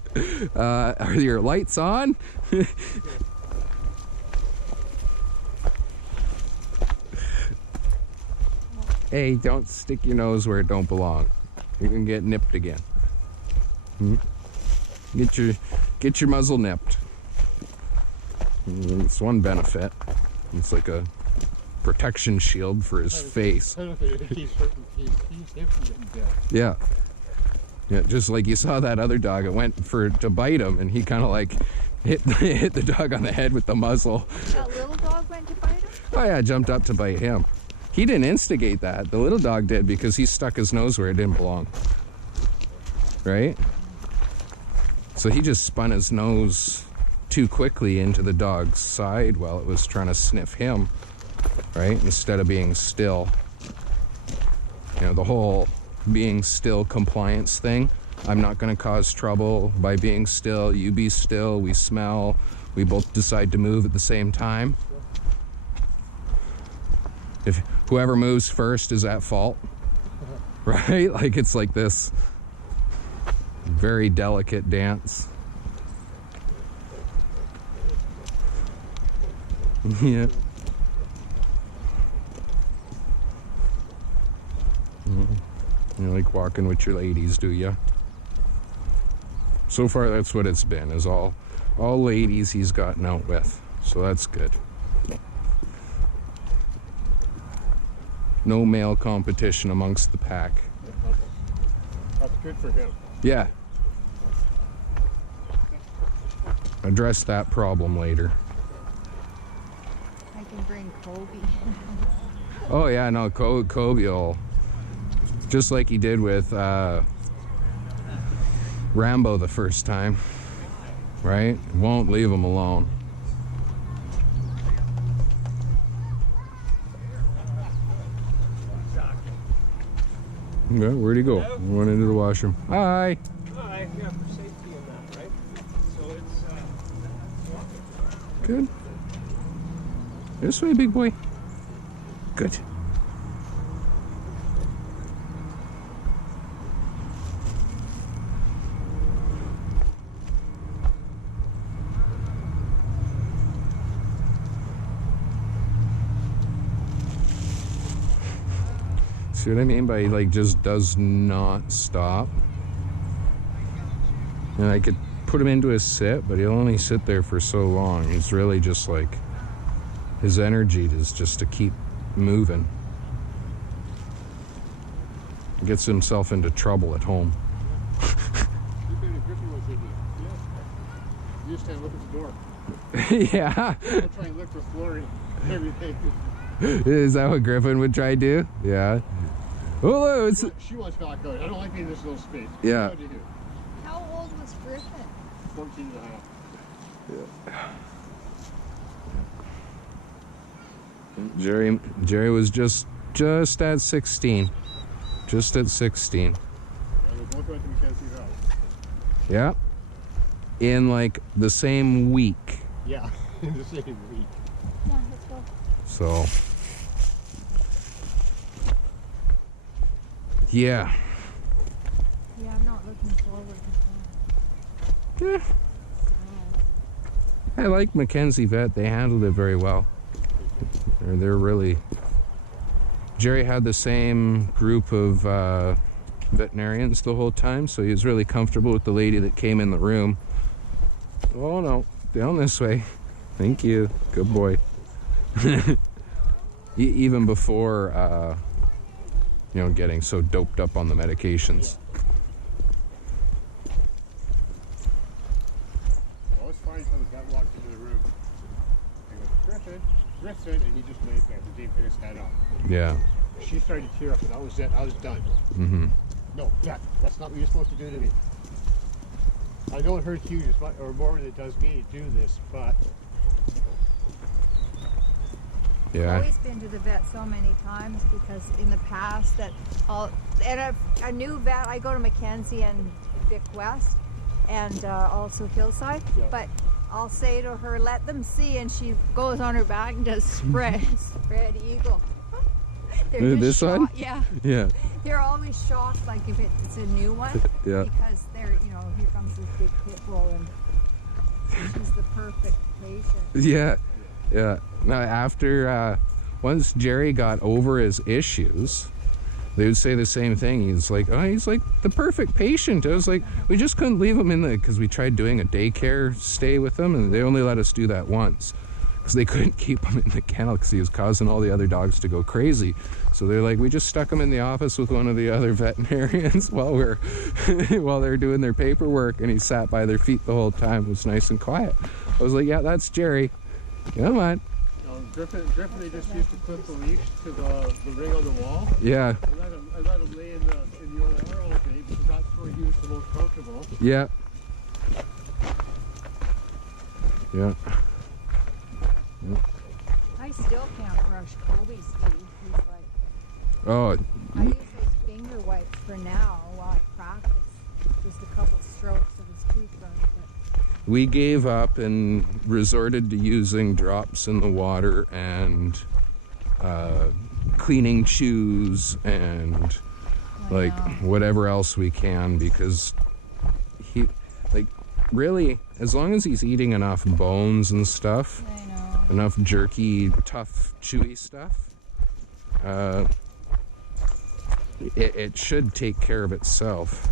are your lights on? Hey, don't stick your nose where it don't belong. You can get nipped again. Get your muzzle nipped. It's one benefit. It's like a protection shield for his face. Yeah. Yeah, just like you saw that other dog, it went to bite him, and he kind of like hit the dog on the head with the muzzle. That little dog went to bite him? Oh yeah, jumped up to bite him. He didn't instigate that. The little dog did because he stuck his nose where it didn't belong. Right? So he just spun his nose too quickly into the dog's side while it was trying to sniff him. Right? Instead of being still. You know, the whole being still compliance thing. I'm not going to cause trouble by being still. You be still. We smell. We both decide to move at the same time. If whoever moves first is at fault. Right? Like it's like this very delicate dance. Yeah. You like walking with your ladies, do you? So far, that's what it's been, is all ladies he's gotten out with. So that's good. No male competition amongst the pack. That's good for him. Yeah. Address that problem later. I can bring Kobe. Oh yeah, no, Kobe will, just like he did with Rambo the first time, right? Won't leave him alone. Okay, where'd he go? He went into the washroom. Hi. Hi, yeah, for safety and that, right? So it's Good. This way, big boy. Good. See what I mean by like just does not stop? And I could put him into a sit, but he'll only sit there for so long. He's really just like, his energy is just to keep moving. He gets himself into trouble at home. You've been just stand and look at the door. Yeah. I'll try and look for flooring and everything. Is that what Griffin would try to do? Yeah. Oh, it's... She wants back out. I don't like being in this little space. Yeah. What do you do? How old was Griffin? 14 and a half. Jerry was just at 16. Just at 16. And we both went to Mackenzie's house. Yeah. In like the same week. Yeah, in the same week. Yeah, let's go. So. Yeah. Yeah, I'm not looking forward to Yeah. that. I like Mackenzie Vet. They handled it very well. They're really... Jerry had the same group of veterinarians the whole time, so he was really comfortable with the lady that came in the room. Oh no, down this way. Thank you. Good boy. Even before, getting so doped up on the medications. Well, it's fine until the vet walked into the room. He goes, Griffin, and he just laid there. He didn't put his head up. Yeah. She started to tear up, and that was it. I was done. Mm-hmm. No, yeah, that's not what you're supposed to do to me. I know it hurts you as much, or more than it does me to do this, but I've Yeah. always been to the vet so many times because in the past a new vet, I go to Mackenzie and Vic West and also Hillside, Yeah. but I'll say to her, let them see, and she goes on her back and does spread eagle. They're This just one? shocked. Yeah, Yeah. they're always shocked, like if it's a new one, Yeah. because they're, here comes this big pit bull, and she's the perfect patient. Yeah. Yeah. Now, after, once Jerry got over his issues, they would say the same thing. He's like the perfect patient. I was like, we just couldn't leave him because we tried doing a daycare stay with him, and they only let us do that once. Because they couldn't keep him in the kennel because he was causing all the other dogs to go crazy. So they're like, we just stuck him in the office with one of the other veterinarians while they're doing their paperwork, and he sat by their feet the whole time. It was nice and quiet. I was like, yeah, that's Jerry. Come on. Griffin, they just used to clip the leash to the ring on the wall. Yeah. I let him lay in the OR all day because that's where he was the most comfortable. Yeah. Yeah. I still can't brush Kobe's teeth. He's like, Oh, I use those finger wipes for now while I practice. Just a couple strokes of his toothbrush. But we gave up and resorted to using drops in the water and cleaning chews and I know. whatever else we can, because he really, as long as he's eating enough bones and stuff, I know. enough jerky, tough, chewy stuff, it should take care of itself.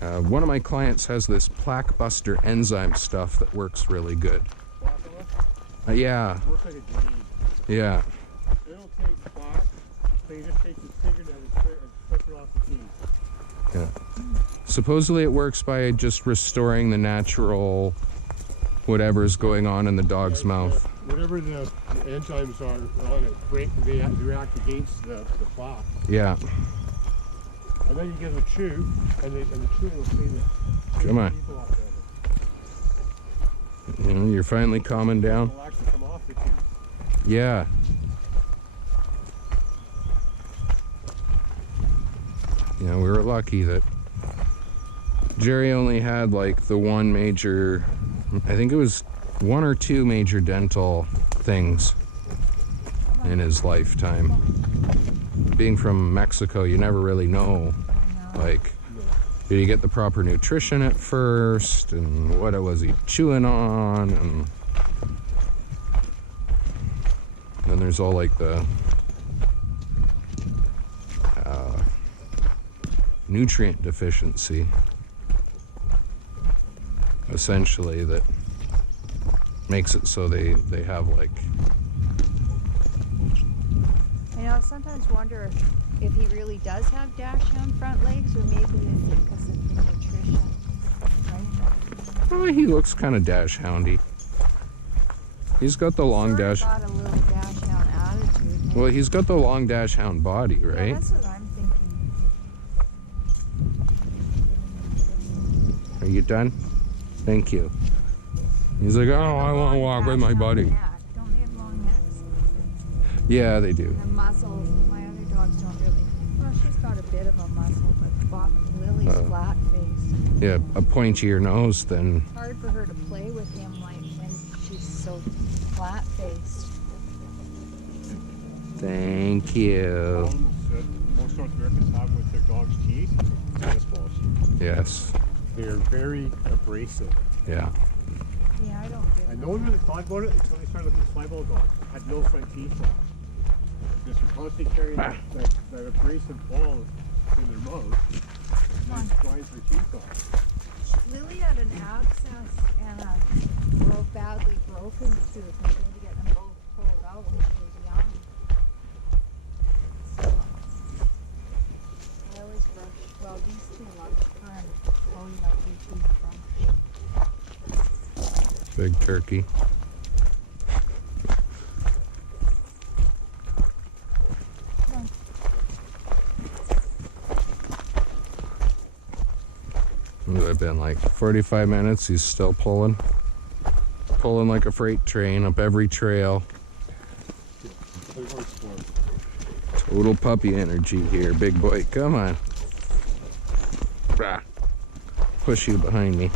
One of my clients has this plaque buster enzyme stuff that works really good. Yeah, It works like a grenade. yeah. They don't take plaque, they just take the fingernail and flip it off the teeth. Yeah. Supposedly it works by just restoring the natural whatever's going on in the dog's mouth. Whatever the enzymes are on it, they react against the plaque. Yeah. And then you give them a chew, and the chew will clean it. Come on. You're finally calming down. It'll actually come off the tooth. Yeah. Yeah, we were lucky that Jerry only had like the one major, I think it was one or two major dental things in his lifetime. Being from Mexico, you never really know, like, did he get the proper nutrition at first, and what was he chewing on, and then there's all like the nutrient deficiency, essentially, that makes it so they have like, I sometimes wonder if he really does have dachshund front legs, or maybe it's because of the nutrition, right? Oh, he looks kind of dash houndy. He's got the long Sort of dash. got a little dash hound attitude. Well, he's got the long dash hound body, Yeah, right? that's what I'm thinking. Are you done? Thank you. He's like, oh, I want to walk with my buddy. Don't they have long necks? Yeah, they do. And muscles. My other dogs don't really. Well, she's got a bit of a muscle, but Lily's flat faced. Yeah, a pointier nose than. It's hard for her to play with him like when she's so flat faced. Thank you. Problems that most North Americans have with their dog's teeth, tennis balls. Yes. They're very abrasive. Yeah. Yeah, I don't get And no one really thought about it until they started looking at flyball dogs. Had no front teeth left. Just were constantly carrying that abrasive ball in their mouth. And grinds their teeth off. Lily had an abscess and a badly broken tooth, and she had to get them both pulled out when she was young. So I always brush. Well, these two lunchtime always like your toothbrush. Big turkey. What have been like 45 minutes? He's still pulling like a freight train up every trail. Total puppy energy here, big boy. Come on. Rah. Push you behind me.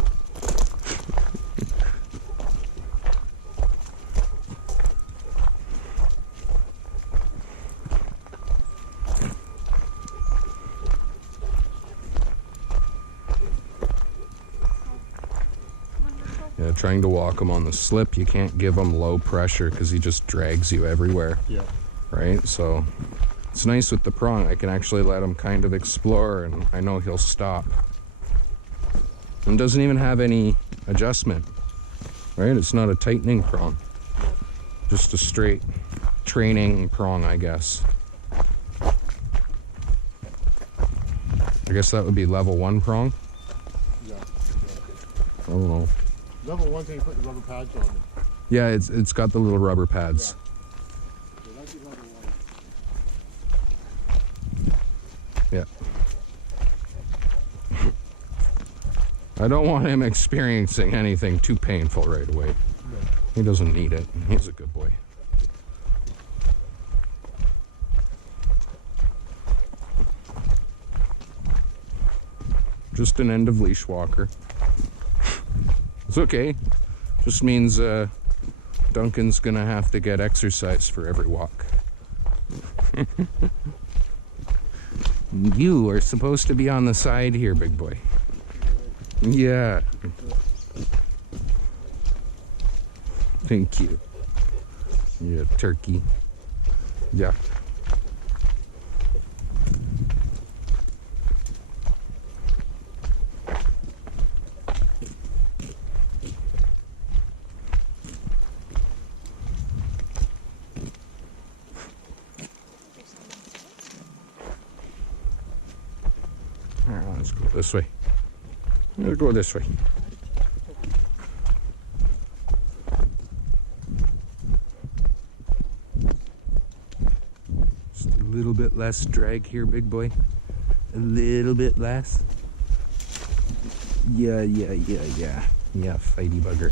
Yeah, trying to walk him on the slip, you can't give him low pressure because he just drags you everywhere. Yeah. Right? So it's nice with the prong. I can actually let him kind of explore, and I know he'll stop. And doesn't even have any adjustment. Right? It's not a tightening prong. Just a straight training prong, I guess. I guess that would be level 1 prong. Yeah. I don't know. Level 1 thing, you put the rubber pads on them. Yeah, it's got the little rubber pads. So that'd be level 1. Yeah. I don't want him experiencing anything too painful right away. No. He doesn't need it. He's a good boy. Just an end of leash walker. It's okay. Just means Duncan's gonna have to get exercise for every walk. You are supposed to be on the side here, big boy. Yeah. Thank you. Yeah, turkey. Yeah. Let's go this way. Let's go this way. Just a little bit less drag here, big boy. A little bit less. Yeah. Yeah, fighty bugger.